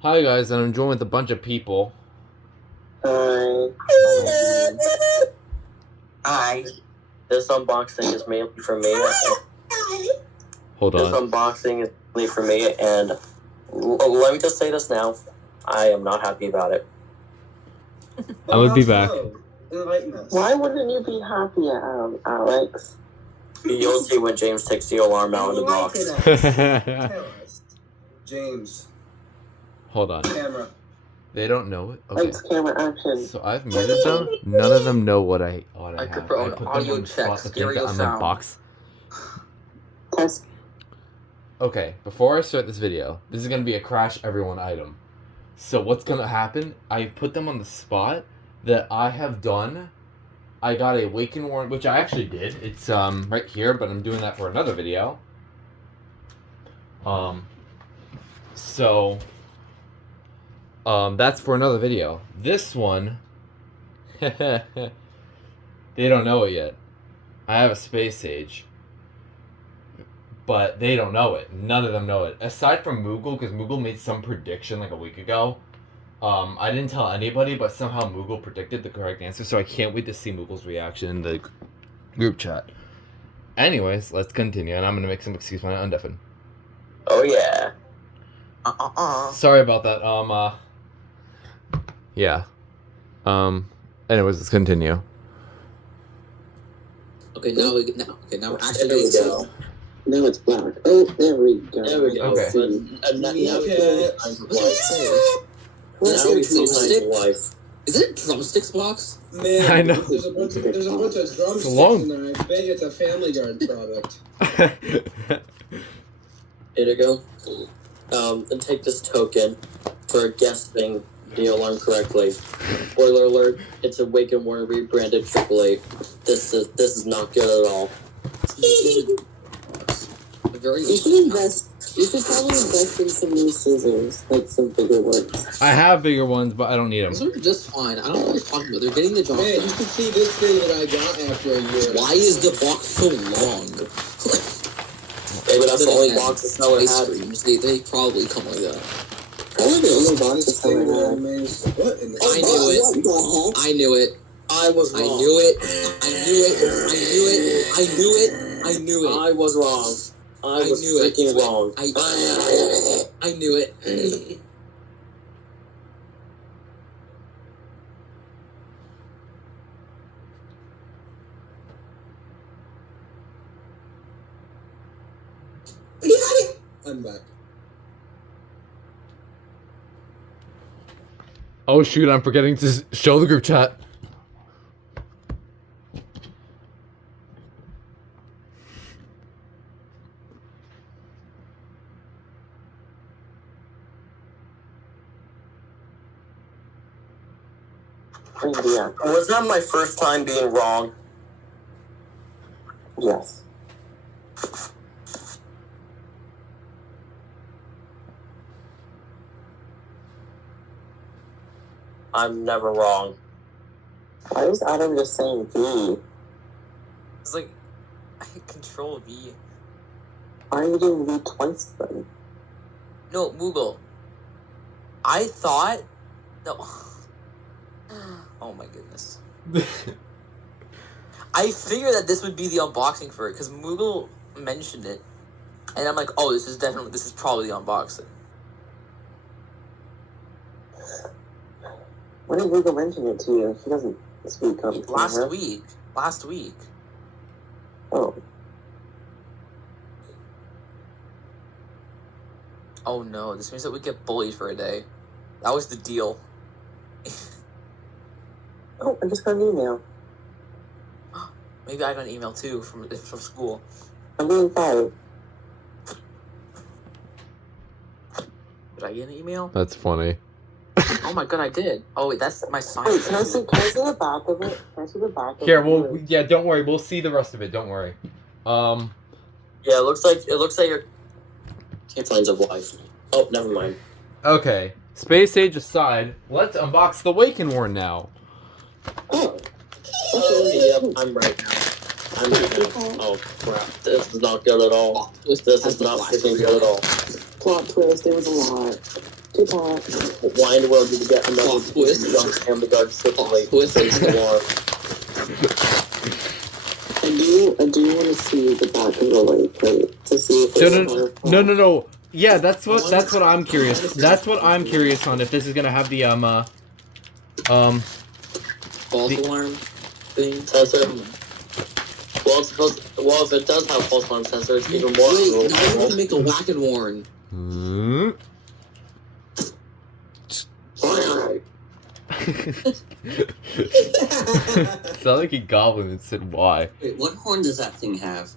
Hi guys, and I'm joined with a bunch of people. Hi. Hi. This unboxing is mainly for me. Hold This on. unboxing is mainly for me, and let me just say this now. I am not happy about it. I would be back. Why wouldn't you be happy, Alex? You'll see when James takes the alarm out of the box. James. Hold on. Camera. They don't know it? Okay. Lights, camera, action. So I've muted them. None of them know what I have. I prefer an audio check, stereo on the sound. box. Test. Okay, before I start this video, this is going to be a crash everyone item. So what's going to happen, I put them on the spot that I have done. I got a wake and warn, which I actually did. It's right here, but I'm doing that for another video. That's for another video. This one, they don't know it yet. I have a SpaceAge, but they don't know it. None of them know it. Aside from Moogle, because Moogle made some prediction like a week ago. I didn't tell anybody, but somehow Moogle predicted the correct answer, so I can't wait to see Moogle's reaction in the group chat. Anyways, let's continue, and I'm going to make some excuse when I undeafen. Oh yeah. Sorry about that. Yeah. Anyways, let's continue. Okay, now we're actually There we go. Now it's black. Oh, there we go. There we go. Okay. Now we see signs of life. Is it a drumsticks box? Man, I know. There's a bunch of drumsticks long. in there. I bet it's a Family Guard product. Here you go. And take this token for guessing the alarm correctly. Spoiler alert, it's a Wake and Warn rebranded AAA. This is not good at all. Very You should invest. You should probably invest in some new scissors, like some bigger ones. I have bigger ones, but I don't need These them. are just fine. I don't know what you're talking about. They're getting the job Man, you done. should see this thing that I got after a year. Why is the box so long? Maybe that's the only box the seller Ice had. creams, they probably come like that. Probably the only box This that's thing ever that I had. made. What in the I knew it. What the heck? I knew it. I was I wrong. knew it. I knew it. I knew it. I knew it. I knew it. I was wrong. I was knew it. freaking wrong. I knew it. I'm back. Oh shoot, I'm forgetting to show the group chat. Yeah. Was that my first time being wrong? Yes. I'm never wrong. Why is Adam just saying B? It's like, I hit Control V. Why are you doing B twice then? No, Moogle. I thought... No. Oh my goodness. I figured that this would be the unboxing for it, because Moogle mentioned it. And I'm like, oh, this is probably the unboxing. When did Google mention it to you? She doesn't speak on Last camera. week. Oh. Oh no, this means that we get bullied for a day. That was the deal. Oh, I just got an email. Maybe I got an email too from school. I'm being fired. Did I get an email? That's funny. Oh my god, I did. Oh wait, that's my sign. Wait, can I see the back of it? Can I see the back of Here, it? yeah, don't worry. We'll see the rest of it. Don't worry. Yeah, it looks like you're signs of life. Oh, never mind. Okay. SpaceAge aside, let's unbox the Wake and Warn now. Oh. Yep, I'm right now. Oh crap! This is not good at all. This is not freaking good at all. Plot twist, there was a lot. Goodbye. Why in the world did you get another Plot twist. young family guard triple A Twist. facing the wall? I do want to see the back of the light plate to see if it's No. Yeah, that's what I'm curious. That's what I'm curious on, if this is gonna have the False alarm thing. Sensor. Well, if it does have false alarm sensor, it's even more Wait, cool. now we can make a whack and warn. Sound like a goblin and said why. Wait, what horn does that thing have?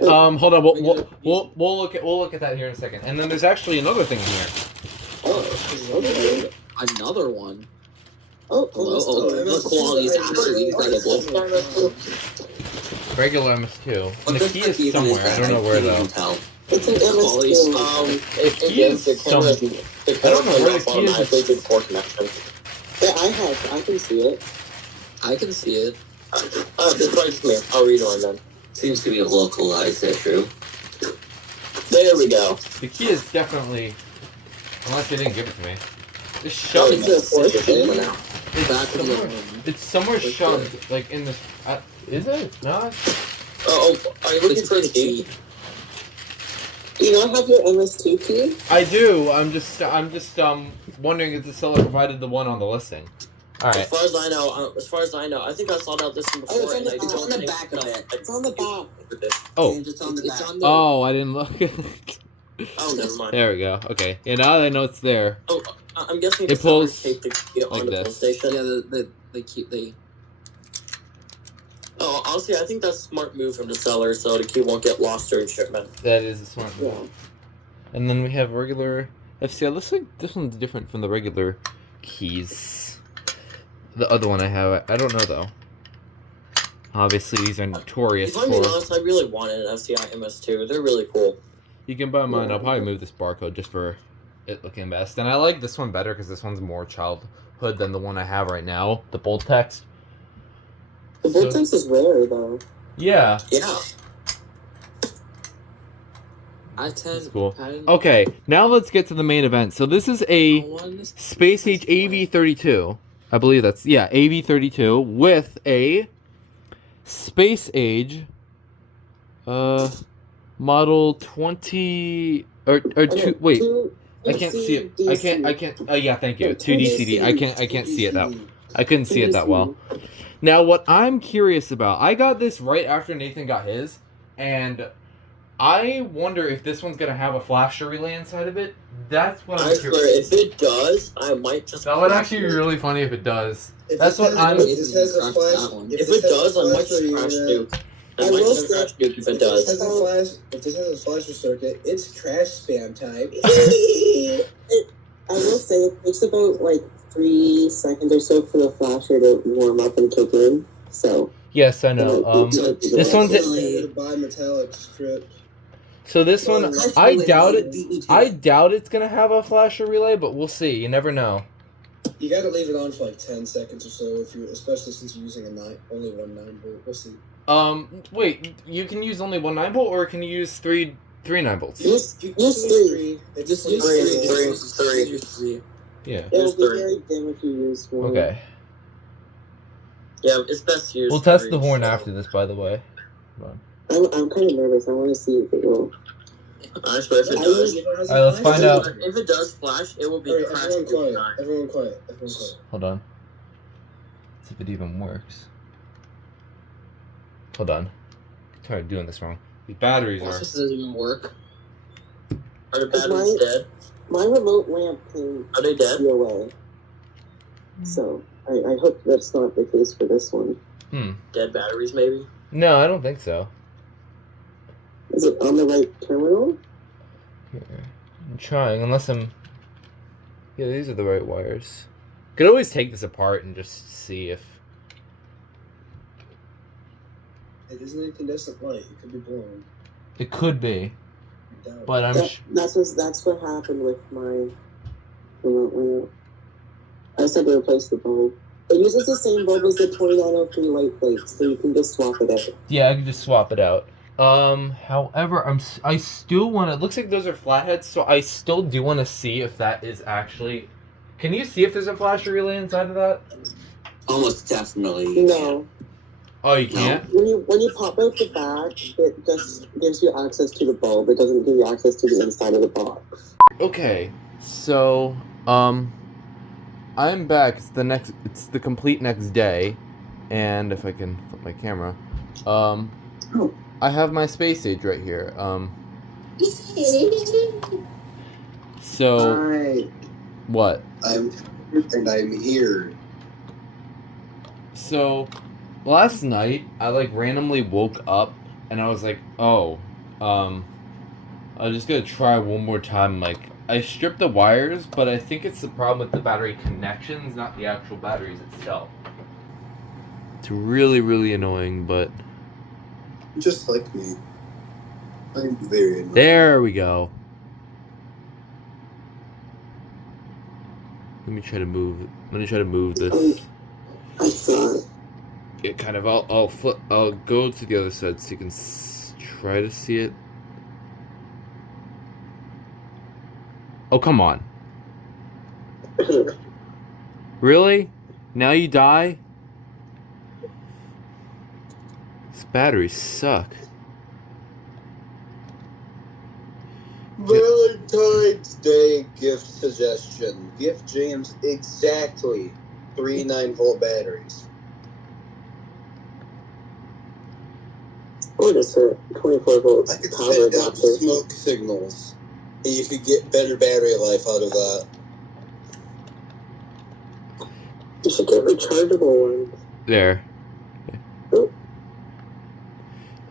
Hold on. We'll look at that here in a second. And then there's actually another thing here. Another one. Oh, The quality is absolutely incredible. Regular MS-2. And the What key type is of somewhere. that? I don't know where can't though. even tell. it's an Quality MS2. The camera I don't know where the key is. automatically did core connection. Yeah, I can see it. I can see it. It's probably just me. I'll read on then. Seems to be a localized issue. There we go. The key is definitely, unless they didn't give it to me. It's Oh, shoved. it's a force thing now. Back of the somewhere, alarm. it's somewhere shoved, like in this. Is it? No. Oh, are you looking It's for the key? Do you not have your MS2 key? I do. I'm just wondering if the seller provided the one on the listing. All As right. far as I know, I think I saw that this one before. it's on and the- I it's don't on the think- back of it. It's on the back. Oh. James, it's on the It's back. on the. Oh, I didn't look. Oh, never mind. There we go. Okay. Yeah, now I know it's there. Oh, I'm guessing It the seller pulls taped the key like on the this. PlayStation. Yeah, they keep they. Oh, honestly, I think that's a smart move from the seller, so the key won't get lost during shipment. That is a smart move. Yeah. And then we have regular FCI. Looks like this one's different from the regular keys. The other one I have, I don't know though. Obviously, these are notorious If I'm being for. honest, I really wanted an FCI MS2. They're really cool. You can buy mine. I'll probably move this barcode just for it looking best. And I like this one better because this one's more childhood than the one I have right now, the bold text. The vortex is rare though. Yeah, Yeah. I10. that's cool. Patent Okay, now let's get to the main event. So this is a one. SpaceAge AV-32. I believe that's, yeah, AV-32 with a SpaceAge model 20 or two. Wait, I can't see it. I can't. Yeah, thank you. 2DCD. I can't see it that. I couldn't see it that well. Now, what I'm curious about, I got this right after Nathan got his, and I wonder if this one's gonna have a flasher relay inside of it. That's what I'm I curious. swear, if it does, I might just. That would actually be really funny if it does. If That's it what has- I'm- If this has a Crash flash, that one. If this it has does, a I might flasher, just crash you're nuke. I I might will just say- crash nuke if it If this does. has a if this has a flasher circuit, it's crash spam time. I will say it takes about like 3 seconds or so for the flasher to warm up and kick in. So Yes, I know. This one's a bimetallic strip. So this one, I doubt it. I doubt it's gonna have a flasher relay, but we'll see. You never know. You gotta leave it on for like 10 seconds or so, if you, especially since you're using only one 9-volt. We'll see. Wait. You can use only one 9-volt, or can you use three 9-volts? use You use can 3. It's Just like use three. Use three. Yeah. It'll Use be 3. very dim if you use 1. Okay. Yeah, it's best to use. We'll test 3, the horn so- after this, by the way. I'm kind of nervous. I want to see if it will. I swear, if it I does, use it as a Alright, let's flash. find out. if it does flash, it will be Alright, crashing everyone quiet. time. Everyone quiet. Everyone quiet. Hold on. See if it even works. Hold on. I tried doing this wrong. The batteries Watch are. this doesn't even work. Are the Is batteries mine- dead? My remote lamp can Are they dead? see away. So I hope that's not the case for this one. Dead batteries, maybe? No, I don't think so. Is it on the right terminal? Here. I'm trying, unless I'm. Yeah, these are the right wires. Could always take this apart and just see if. It isn't a incandescent light. It could be blown. It could be, I doubt it. but I'm. That's what happened with my remote lamp. I just had to replace the bulb. It uses the same bulb as the 2903 light plate, so you can just swap it out. Yeah, I can just swap it out. However, I still want to. It looks like those are flatheads, so I still do want to see if that is actually. Can you see if there's a flasher relay inside of that? Almost definitely. No. Oh, you can't. When you pop out the back, it just gives you access to the bulb. It doesn't give you access to the inside of the box. Okay, so I'm back. It's the complete next day, and if I can flip my camera, I have my SpaceAge right here. So Hi, what? I'm here. So last night I randomly woke up and I was like, oh, I'm just gonna try one more time. I stripped the wires, but I think it's the problem with the battery connections, not the actual batteries itself. It's really, really annoying, but Just like me. I'm very annoying. there we go. Let me try to move this. I thought. Yeah, kind of. I'll go to the other side so you can try to see it. Oh, come on. Really? Now you die? These batteries suck. Valentine's Day gift suggestion. Gift James exactly 3 9-volt batteries. Or just a 24-volt I could power send out adapter. smoke signals, and you could get better battery life out of that. You should get rechargeable ones. There. Oh.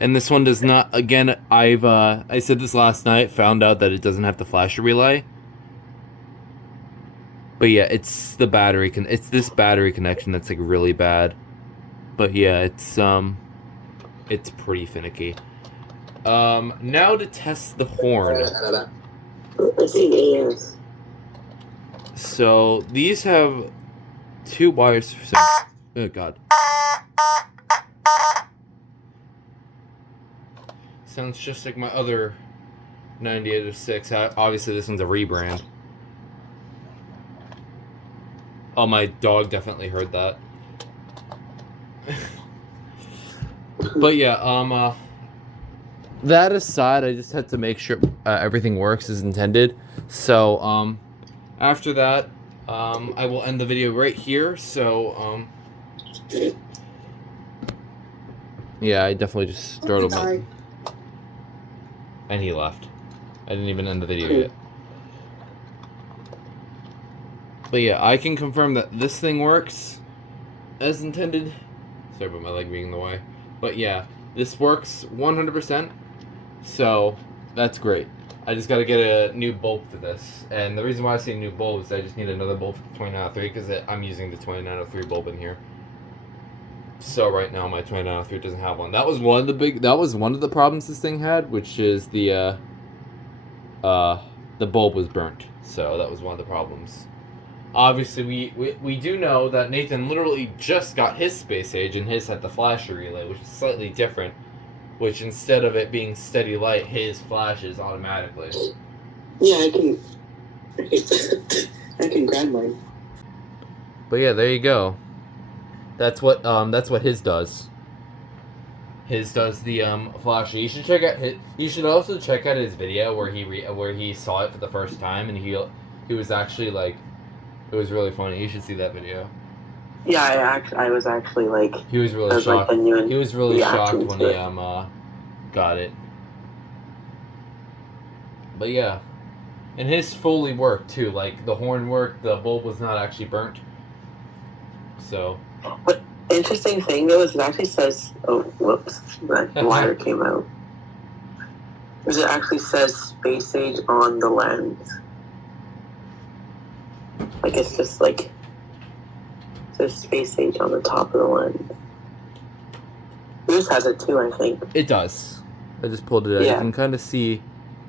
And this one does not. Again, I said this last night. Found out that it doesn't have the flasher relay. But yeah, it's the battery. It's this battery connection that's really bad. But yeah, it's pretty finicky. Now to test the horn. I see AS. So these have 2 wires for some. Oh god. Sounds just like my other 9806. Obviously, this one's a rebrand. Oh, my dog definitely heard that. But yeah, that aside, I just had to make sure everything works as intended. So, after that, I will end the video right here. So, yeah, I definitely just startled my. And he left. I didn't even end the video yet. But yeah, I can confirm that this thing works as intended. Sorry about my leg being in the way. But yeah, this works 100%. So, that's great. I just gotta get a new bulb for this. And the reason why I say new bulb is I just need another bulb for the 2903 because I'm using the 2903 bulb in here. So right now my 2903 doesn't have one. That was one of the problems this thing had, which is the bulb was burnt. So that was one of the problems. Obviously we do know that Nathan literally just got his SpaceAge and his had the flasher relay, which is slightly different. Which instead of it being steady light, his flashes automatically. Yeah, I can grab mine. But yeah, there you go. That's what his does. His does the flasher. You should check out you should also check out his video where he saw it for the first time and he was actually it was really funny. You should see that video. Yeah, I was actually he was really shocked. He was really shocked when he got it. But yeah, and his fully worked too. The horn worked. The bulb was not actually burnt. So. But interesting thing though is it actually says, oh whoops, that wire came out. It actually says SpaceAge on the lens. It's just it says SpaceAge on the top of the lens. Yours has it too, I think. It does. I just pulled it out. Yeah. You can kind of see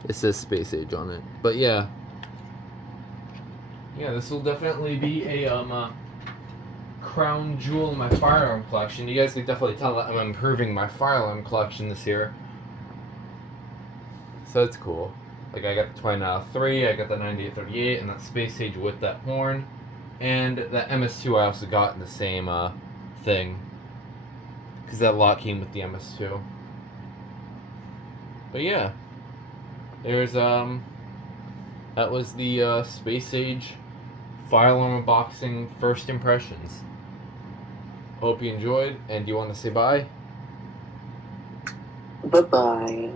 it says SpaceAge on it. But yeah. Yeah, this will definitely be a crown jewel in my firearm collection. You guys can definitely tell that I'm improving my firearm collection this year. So it's cool. Like, I got the 2903, I got the 9838, and that SpaceAge with that horn. And that MS-2 I also got in the same thing. Because that lot came with the MS-2. But yeah. There's, that was the SpaceAge firearm unboxing first impressions. Hope you enjoyed, and do you want to say bye? Bye-bye.